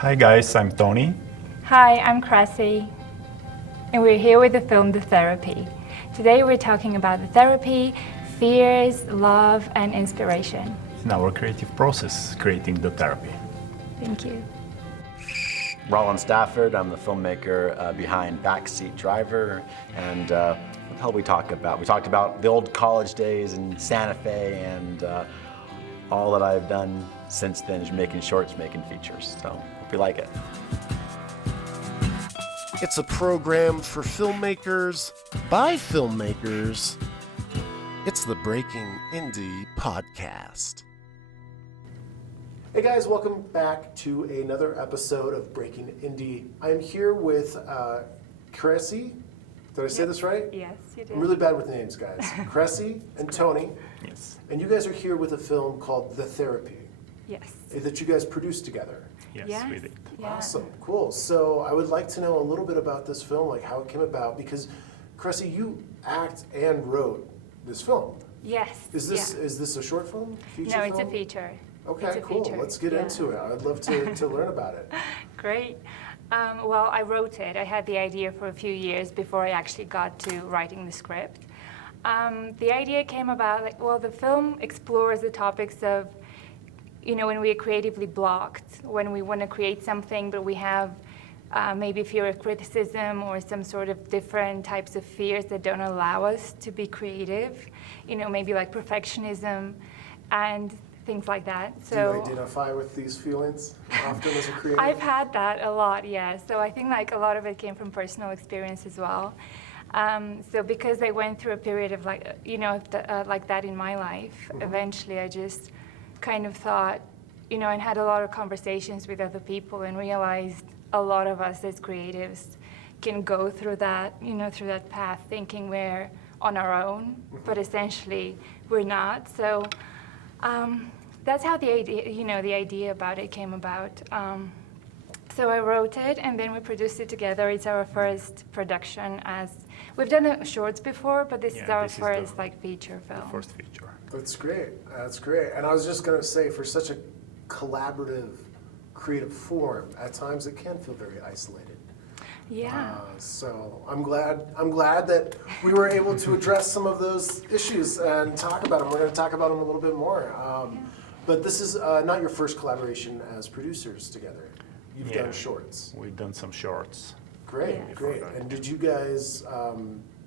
Hi guys, I'm Tony. Hi, I'm Krassi, and we're here with the film The Therapy. Today we're talking about the therapy, fears, love, and inspiration. In our creative process, creating the therapy. Thank you. Rollyn Stafford, I'm the filmmaker behind Backseat Driver, and what the hell we talk about? We talked about the old college days in Santa Fe, and all that I've done since then is making shorts, making features. So hope you like it. It's a program for filmmakers by filmmakers. It's the Breaking Indie Podcast. Hey guys, welcome back to another episode of Breaking Indie. I'm here with Krassi. Did I say this right? Yes, you did. I'm really bad with names, guys. Krassi and Tony. Yes. And you guys are here with a film called The Therapy Yes. that you guys produced together. Yes, we did. Yeah. Awesome, cool. So I would like to know a little bit about this film, like how it came about, because Krassi, you act and wrote this film. Yes. Is this a short film? Feature No, it's a film? feature. Okay, It's a cool. feature. Let's get Yeah. into it. I'd love to learn about it. Great. Well, I wrote it. I had the idea for a few years before I actually got to writing the script. The idea came about, the film explores the topics of, when we are creatively blocked, when we want to create something, but we have maybe fear of criticism or some sort of different types of fears that don't allow us to be creative, maybe like perfectionism and things like that. Do you identify with these feelings often as a creator? I've had that a lot, yeah. So I think like a lot of it came from personal experience as well. So because I went through a period of like that in my life, eventually I just kind of thought, and had a lot of conversations with other people and realized a lot of us as creatives can go through that, through that path thinking we're on our own, but essentially we're not. So that's how the idea about it came about. So I wrote it, and then we produced it together. It's our first production. We've done shorts before, but this is our first feature film. The first feature. That's great. That's great. And I was just going to say, for such a collaborative, creative form, at times it can feel very isolated. Yeah. So I'm glad that we were able to address some of those issues and talk about them. We're going to talk about them a little bit more. But this is not your first collaboration as producers together. You've done shorts. We've done some shorts. Great, Yes. great. And did you guys?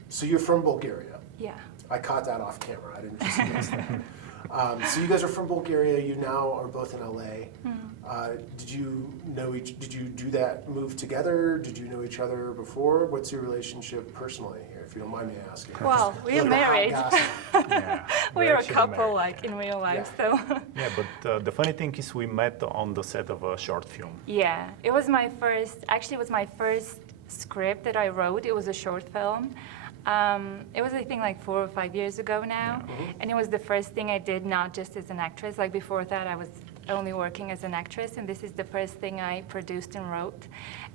So you're from Bulgaria. Yeah. I caught that off camera. I didn't just guess that. So you guys are from Bulgaria. You now are both in LA. Did you do that move together? Did you know each other before? What's your relationship personally here, if you don't mind me asking? Well, we are married. Yeah. We We're are a actually couple, married. in real life. Yeah. So. Yeah, but the funny thing is we met on the set of a short film. Yeah, it was my first script that I wrote. It was a short film. It was, I think, like 4 or 5 years ago now. And it was the first thing I did, not just as an actress. Like before that, I was only working as an actress, and this is the first thing I produced and wrote.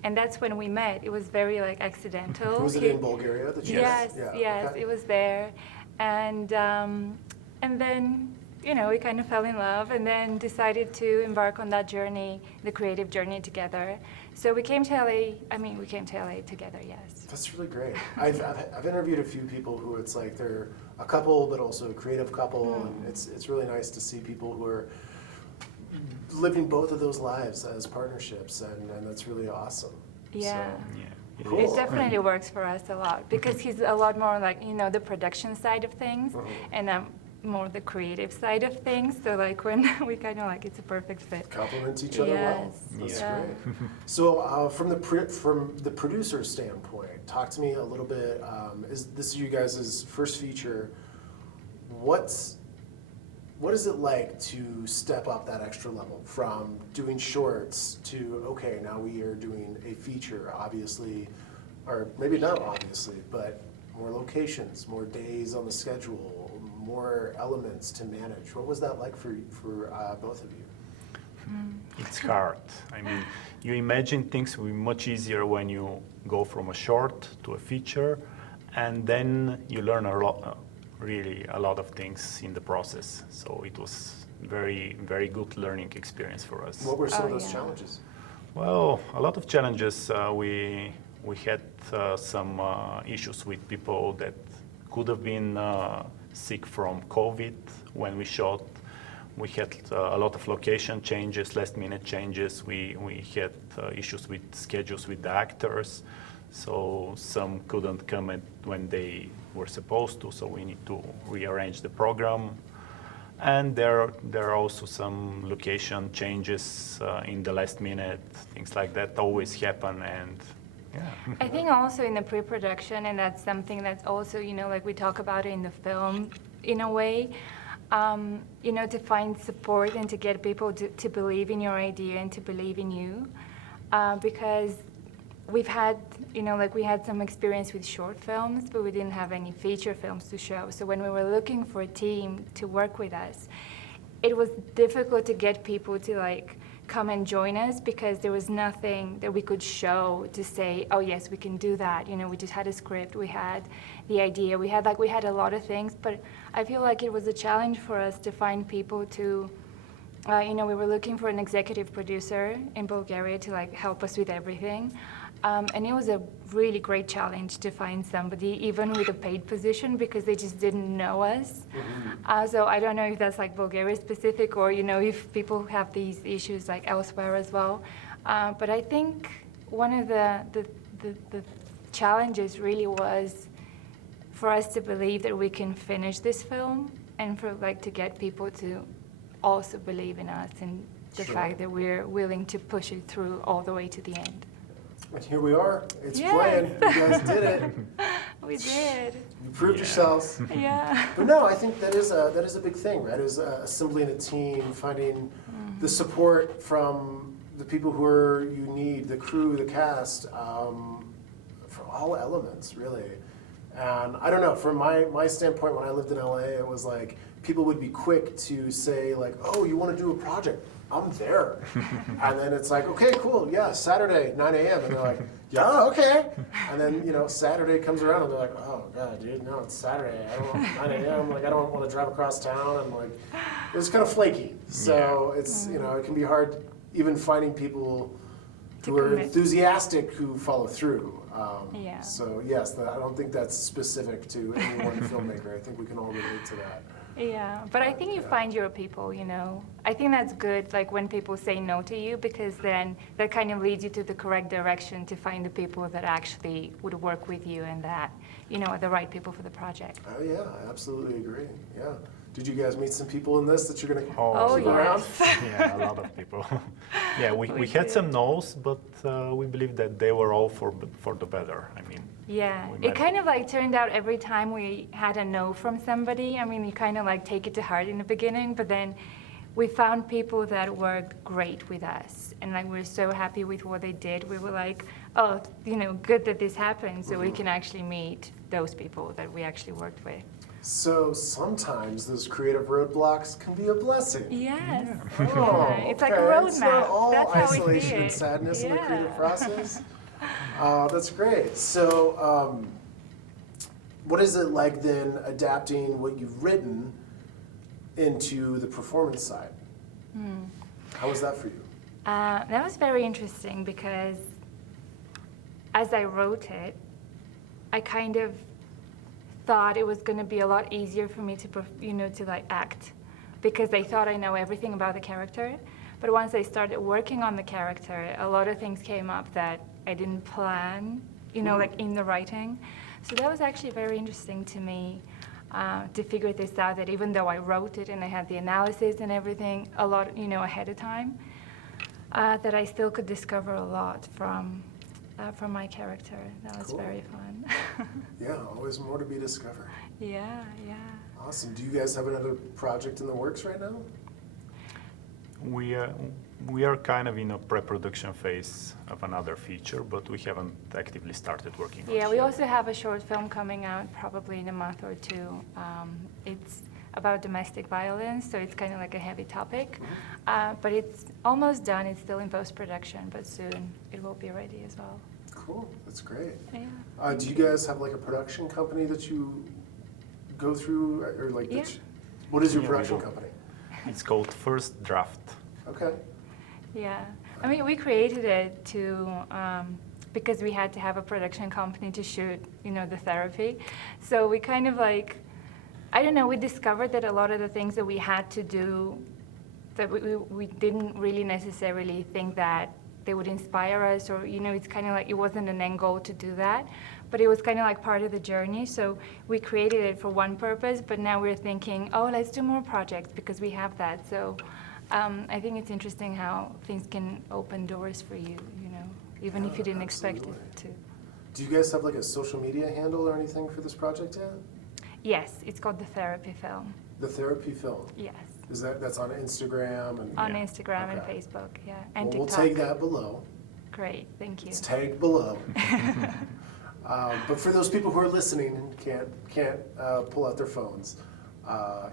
And that's when we met. It was very accidental. Was it in Bulgaria that you Yes, Yeah, yes, okay. it was there. And then, we kind of fell in love and then decided to embark on that journey, the creative journey together. So we came to LA together, yes. That's really great. I've interviewed a few people who it's like they're a couple, but also a creative couple, and it's really nice to see people who are living both of those lives as partnerships, and that's really awesome. Yeah. Yeah. it Cool. is. It definitely works for us a lot because he's a lot more like, the production side of things, and I'm more the creative side of things. So when we kind of it's a perfect fit. Complement each other well. Yes, That's yeah. great. So from the producer's standpoint, talk to me a little bit. This is you guys' first feature? What is it like to step up that extra level from doing shorts to, okay, now we are doing a feature, obviously, or maybe not obviously, but more locations, more days on the schedule, more elements to manage. What was that like for both of you? It's hard. I mean, you imagine things will be much easier when you go from a short to a feature, and then you learn really a lot of things in the process. So it was very, very good learning experience for us. What were some of those yeah. challenges? Well, a lot of challenges. We had some issues with people that could have been sick from COVID when we shot. We had a lot of location changes, last-minute changes. We had issues with schedules with the actors, so some couldn't come when they were supposed to. So we need to rearrange the program. And there are also some location changes in the last minute, things like that always happen, and yeah. I think also in the pre-production, and that's something that's also, like we talk about it in the film in a way, to find support and to get people to believe in your idea and to believe in you, because we've had, we had some experience with short films, but we didn't have any feature films to show. So when we were looking for a team to work with us, it was difficult to get people to come and join us because there was nothing that we could show to say, oh yes, we can do that. We just had a script, we had the idea, we had a lot of things, but I feel like it was a challenge for us to find people to, we were looking for an executive producer in Bulgaria to help us with everything. And it was a really great challenge to find somebody, even with a paid position, because they just didn't know us. So I don't know if that's Bulgaria specific or, if people have these issues elsewhere as well. But I think one of the challenges really was for us to believe that we can finish this film and for to get people to also believe in us and the fact that we're willing to push it through all the way to the end. And here we are. It's Yes. planned. You guys did it. We did. You proved yourselves. Yeah. But no, I think that is a big thing, right? Is assembling a team, finding the support from the people who you need, the crew, the cast, from all elements, really. And I don't know, from my standpoint, when I lived in LA, it was people would be quick to say oh, you want to do a project? I'm there. And then it's okay, cool, yeah, Saturday, 9 a.m. And they're yeah, okay. And then, Saturday comes around and they're oh, God, dude, no, it's Saturday. I don't know, 9 a.m. I don't want to drive across town. And it was kind of flaky. So it's, it can be hard even finding people who are enthusiastic who follow through. Yeah. So yes, I don't think that's specific to any one filmmaker. I think we can all relate to that. Yeah, but I think you find your people, I think that's good, when people say no to you, because then that kind of leads you to the correct direction to find the people that actually would work with you and that, are the right people for the project. Oh yeah, I absolutely agree. Yeah. Did you guys meet some people in this that you're going to keep yes. around? Yeah, a lot of people. Yeah, we had some no's, but we believe that they were all for the better. I mean. Yeah, it kind of turned out every time we had a no from somebody. I mean, you kind of take it to heart in the beginning, but then we found people that worked great with us, and we're so happy with what they did. We were oh, good that this happened, so we can actually meet those people that we actually worked with. So sometimes those creative roadblocks can be a blessing. Yes. Oh, Yeah. It's like a okay. roadmap. It's not all That's how we see isolation and it. sadness in the Yeah. creative process. That's great. So what is it like then adapting what you've written into the performance side? How was that for you? That was very interesting because as I wrote it, I kind of thought it was going to be a lot easier for me to act, because I thought I know everything about the character. But once I started working on the character, a lot of things came up that I didn't plan, in the writing. So that was actually very interesting to me to figure this out, that even though I wrote it and I had the analysis and everything a lot, ahead of time, that I still could discover a lot from my character. That was Cool. very fun. Yeah, always more to be discovered. Yeah. Awesome. Do you guys have another project in the works right now? We are kind of in a pre-production phase of another feature, but we haven't actively started working on it. Yeah, we also have a short film coming out probably in a month or two. It's about domestic violence, so it's kind of a heavy topic. But it's almost done. It's still in post-production, but soon it will be ready as well. Cool. That's great. Yeah. Do you guys have a production company that you go through, or Yeah. what is your Yeah, we production do. company? It's called First Draft. Okay. Yeah. I mean, we created it to because we had to have a production company to shoot, the therapy. So we kind of like, I don't know, we discovered that a lot of the things that we had to do, that we didn't really necessarily think that they would inspire us, or it's kind of like it wasn't an end goal to do that, but it was kind of like part of the journey. So we created it for one purpose, but now we're thinking, oh, let's do more projects because we have that. So I think it's interesting how things can open doors for you, even if you didn't expect it to. Do you guys have like a social media handle or anything for this project yet? Yes, it's called The Therapy Film. The Therapy Film. Yes. That's on Instagram and On Instagram and Okay. Facebook, yeah, and Well, we'll TikTok. take that below. Great, thank you. It's tagged below. But for those people who are listening and can't pull out their phones,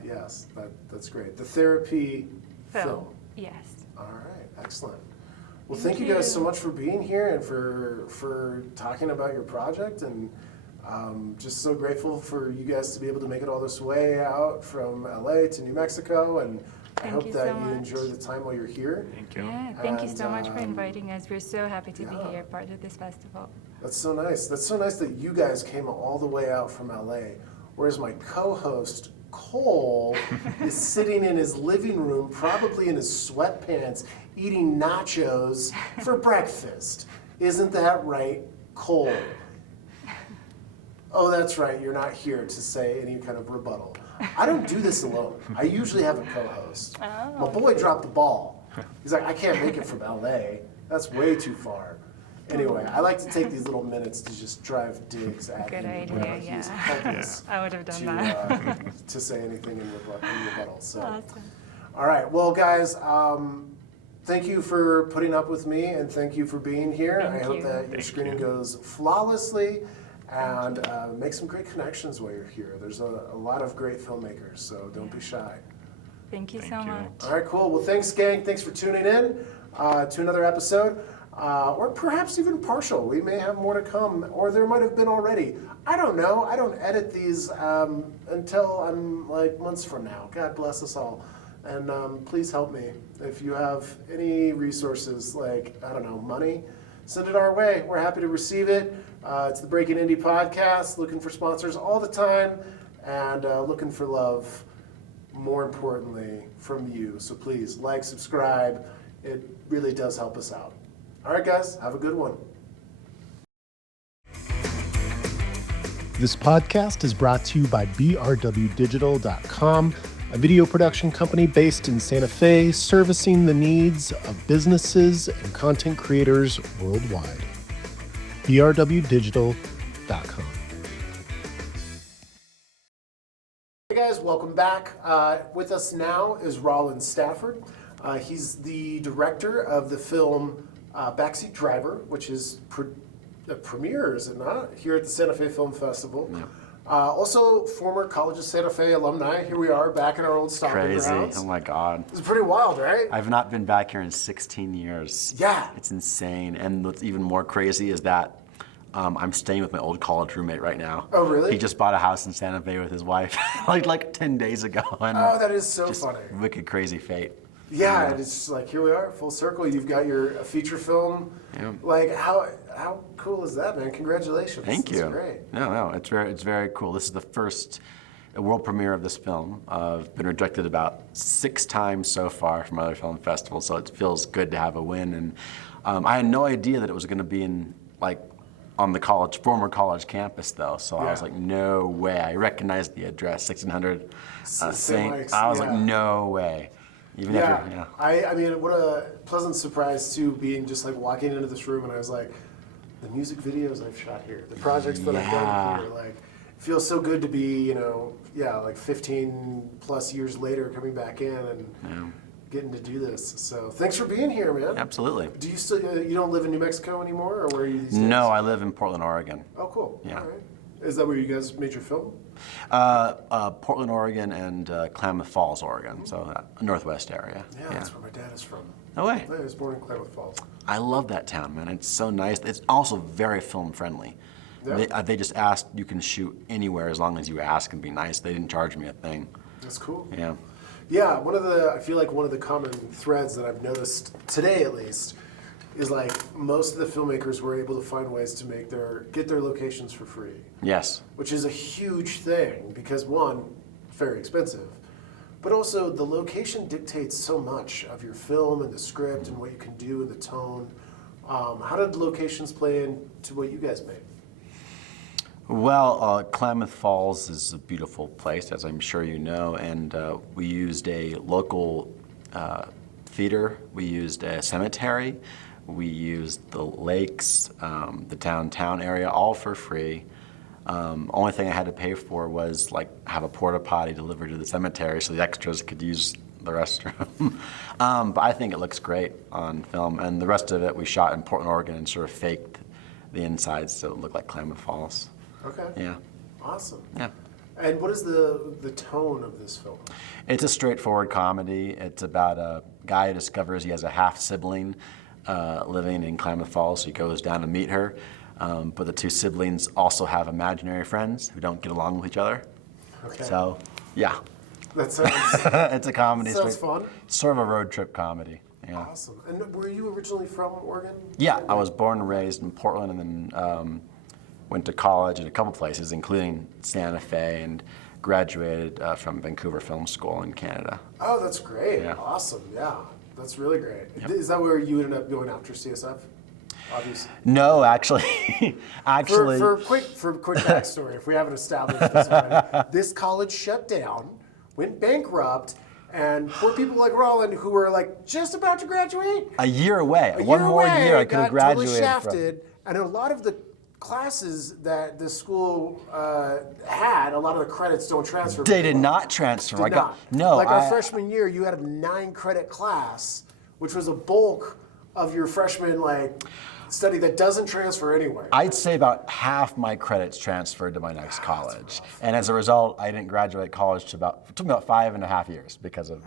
yes, that's great. The Therapy Film. Yes. All right, excellent. Well, thank you guys so much for being here and for talking about your project, and just so grateful for you guys to be able to make it all this way out from LA to New Mexico, and I Thank hope you that so you much. enjoy the time while you're here. Thank you. Yeah, thank you so And, much for inviting us. We're so happy to be yeah. here, part of this festival. That's so nice. That's so nice that you guys came all the way out from LA, whereas my co-host Cole is sitting in his living room, probably in his sweatpants, eating nachos for breakfast. Isn't that right, Cole? Oh, that's right. You're not here to say any kind of rebuttal. I don't do this alone. I usually have a co-host. Oh. My boy dropped the ball. He's like, I can't make it from LA. That's way too far. Anyway, I like to take these little minutes to just drive digs at Good him. idea, He's yeah. helpless I would have done that. to say anything in rebuttal. So, Awesome. all right. Well, guys, thank you for putting up with me, and thank you for being here. Thank I hope you. that your Thank screening you. goes flawlessly, and make some great connections while you're here. There's a lot of great filmmakers, so don't be shy. Thank you Thank so you. much. All right, cool. Well, thanks, gang. Thanks for tuning in to another episode, or perhaps even partial. We may have more to come, or there might have been already. I don't know. I don't edit these until I'm like months from now. God bless us all. And please help me. If you have any resources, like, I don't know, money, send it our way. We're happy to receive it. It's the Breaking Indie podcast, looking for sponsors all the time, and looking for love, more importantly, from you. So please, like, subscribe. It really does help us out. All right, guys, have a good one. This podcast is brought to you by brwdigital.com, a video production company based in Santa Fe, servicing the needs of businesses and content creators worldwide. brwdigital.com. Hey guys, welcome back. With us now is Rollyn Stafford. He's the director of the film Backseat Driver, which is premieres, is it not, here at the Santa Fe Film Festival. Yeah. Also, former College of Santa Fe alumni. Here we are back in our old stomping Crazy. grounds. Oh my God. It's pretty wild, right? I've not been back here in 16 years. Yeah. It's insane. And what's even more crazy is that I'm staying with my old college roommate right now. Oh, really? He just bought a house in Santa Fe with his wife like 10 days ago. And Oh, that is so just funny. wicked crazy fate. Yeah, and it's just like, here we are, full circle. You've got your feature film. Yeah. Like, how cool is that, man? Congratulations. Thank That's you. great. No, it's very cool. This is the first world premiere of this film. I've been rejected about 6 times so far from other film festivals, so it feels good to have a win. And I had no idea that it was going to be in on the former college campus though. So I was Yeah. like, no way. I recognized the address, 1600 St. Saint. Mike's, I was yeah. like, no way. Even if Yeah, you're, I mean, what a pleasant surprise too, being just like walking into this room, and I was like, the music videos I've shot here, the projects that I've Yeah. done here, like, it feels so good to be, like 15 plus years later coming back in and getting to do this. So thanks for being here, man. Absolutely. Do you still, you don't live in New Mexico anymore, or where are you these days? No, I live in Portland, Oregon. Oh, cool. Yeah. All right. Is that where you guys made your film? Portland, Oregon, and Klamath Falls, Oregon, so Northwest area. Yeah, that's where my dad is from. No way. I was born in Klamath Falls. I love that town, man. It's so nice. It's also very film friendly. Yeah. They just asked you can shoot anywhere as long as you ask and be nice. They didn't charge me a thing. That's cool. Yeah. Yeah, I feel like one of the common threads that I've noticed today, at least, is like most of the filmmakers were able to find ways to get their locations for free. Yes. Which is a huge thing because one, very expensive, but also the location dictates so much of your film and the script and what you can do and the tone. How did locations play into what you guys made? Well, Klamath Falls is a beautiful place, as I'm sure you know, and we used a local theater, we used a cemetery, we used the lakes, the downtown area, all for free. Only thing I had to pay for was like have a porta potty delivered to the cemetery so the extras could use the restroom. But I think it looks great on film, and the rest of it we shot in Portland, Oregon, and sort of faked the insides so it looked like Klamath Falls. Okay. Yeah. Awesome. Yeah. And what is the tone of this film? It's a straightforward comedy. It's about a guy who discovers he has a half-sibling living in Klamath Falls, so he goes down to meet her. But the two siblings also have imaginary friends who don't get along with each other. Okay. So, yeah. That sounds It's a comedy. sounds fun. Sort of a road trip comedy. Yeah. Awesome. And were you originally from Oregon? Yeah, I was born and raised in Portland, and then went to college in a couple places, including Santa Fe, and graduated from Vancouver Film School in Canada. Oh, that's great. Yeah. Awesome. Yeah, that's really great. Yep. Is that where you ended up going after CSF? Obviously. No, actually, For quick backstory, if we haven't established this already, this college shut down, went bankrupt, and poor people like Rollyn, who were like just about to graduate, a year away. a One year more away, year, I could have got totally graduated shafted, and a lot of the classes that the school had, a lot of the credits don't transfer. They did not transfer. Did I got not. no. Like our freshman year, you had a 9-credit class, which was a bulk of your freshman study that doesn't transfer anywhere. I'd say about half my credits transferred to my next college, and as a result, I didn't graduate college to it took me about 5.5 years because of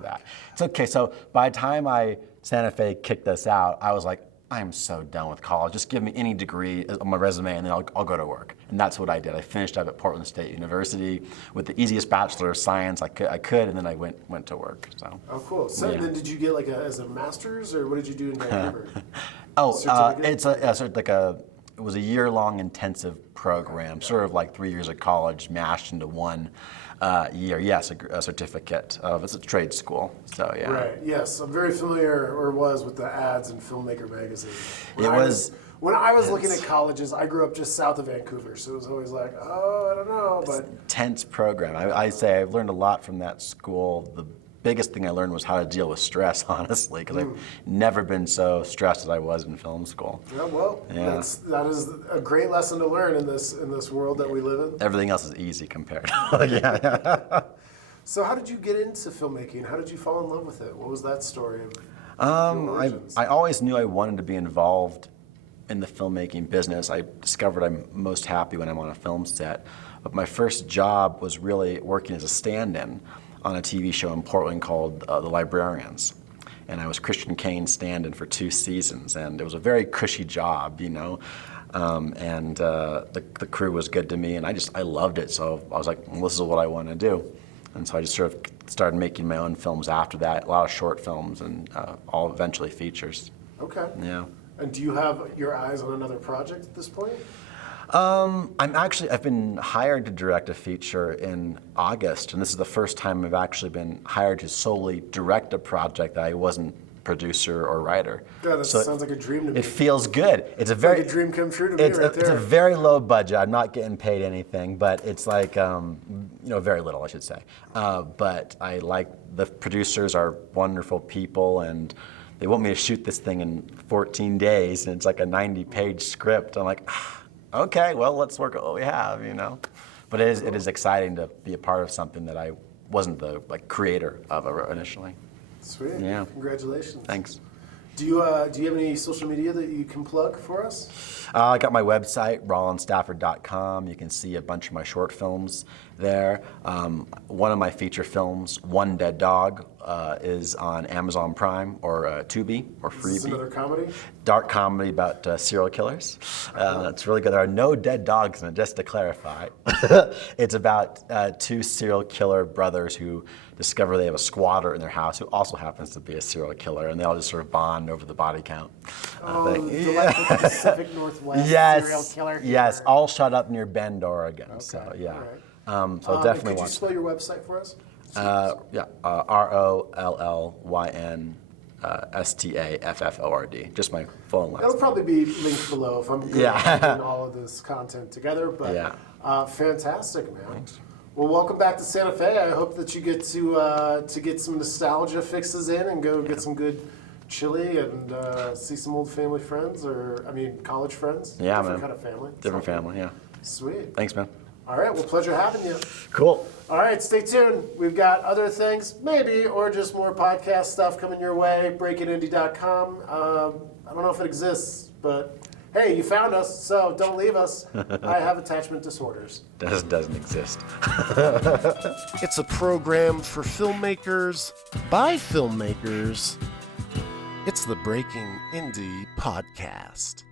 that. It's okay. So by the time Santa Fe kicked us out, I was like, I'm so done with college. Just give me any degree on my resume, and then I'll go to work. And that's what I did. I finished up at Portland State University with the easiest Bachelor of Science I could, and then I went to work. So. Oh, cool. So Yeah. then did you get as a master's, or what did you do in Vancouver? It was a year-long intensive program, sort of like 3 years of college mashed into one year. Yes, a certificate. It's a trade school, so yeah. Right, yes. I'm very familiar, or was, with the ads in Filmmaker magazine. When I was looking at colleges, I grew up just south of Vancouver, so it was always like, oh, I don't know, but... Intense program. I say I've learned a lot from that school. The biggest thing I learned was how to deal with stress, honestly, because I've never been so stressed as I was in film school. Yeah, well, Yeah. that is a great lesson to learn in this world that we live in. Everything else is easy compared. Yeah. So how did you get into filmmaking? How did you fall in love with it? What was that story of your I origins? always knew I wanted to be involved in the filmmaking business. I discovered I'm most happy when I'm on a film set. But my first job was really working as a stand-in on a TV show in Portland called The Librarians. And I was Christian Kane's stand-in for 2 seasons, and it was a very cushy job, you know. The crew was good to me, and I loved it. So I was like, well, this is what I want to do. And so I just sort of started making my own films after that, a lot of short films and all eventually features. Okay. Yeah. And do you have your eyes on another project at this point? I've been hired to direct a feature in August, and this is the first time I've actually been hired to solely direct a project that I wasn't producer or writer. Yeah, that sounds like a dream to me. It feels good. It's a Like a dream come true to me right there. It's a very low budget. I'm not getting paid anything, but it's like, very little, I should say. But I like the producers are wonderful people, and they want me to shoot this thing in 14 days, and it's like a 90-page script. I'm like, okay, well, let's work at what we have, you know. But it is exciting to be a part of something that I wasn't the creator of initially. Sweet. Yeah. Congratulations. Thanks. Do you have any social media that you can plug for us? I got my website, rollynstafford.com. You can see a bunch of my short films there. One of my feature films, One Dead Dog, is on Amazon Prime or Tubi or Freevee. Is this another comedy? Dark comedy about serial killers. It's really good. There are no dead dogs in it, just to clarify. It's about two serial killer brothers who discover they have a squatter in their house who also happens to be a serial killer, and they all just sort of bond over the body count. Like the Pacific Northwest serial killer. Yes, all shut up near Bend, Oregon. Okay. So yeah. All right. So definitely could you watch spell your website for us? Rollyn Stafford. Just my full and last That'll name. probably be linked below if I'm good at putting all of this content together. But fantastic, man. Thanks. Well, welcome back to Santa Fe. I hope that you get to get some nostalgia fixes in and go get some good chili and see some old family friends, college friends. Yeah, Different man. kind of family. Different family, yeah. Sweet. Thanks, man. All right. Well, pleasure having you. Cool. All right, stay tuned. We've got other things, maybe, or just more podcast stuff coming your way. BreakItIndie.com. I don't know if it exists, but hey, you found us, so don't leave us. I have attachment disorders. Doesn't exist. It's a program for filmmakers by filmmakers. It's the Breaking Indie Podcast.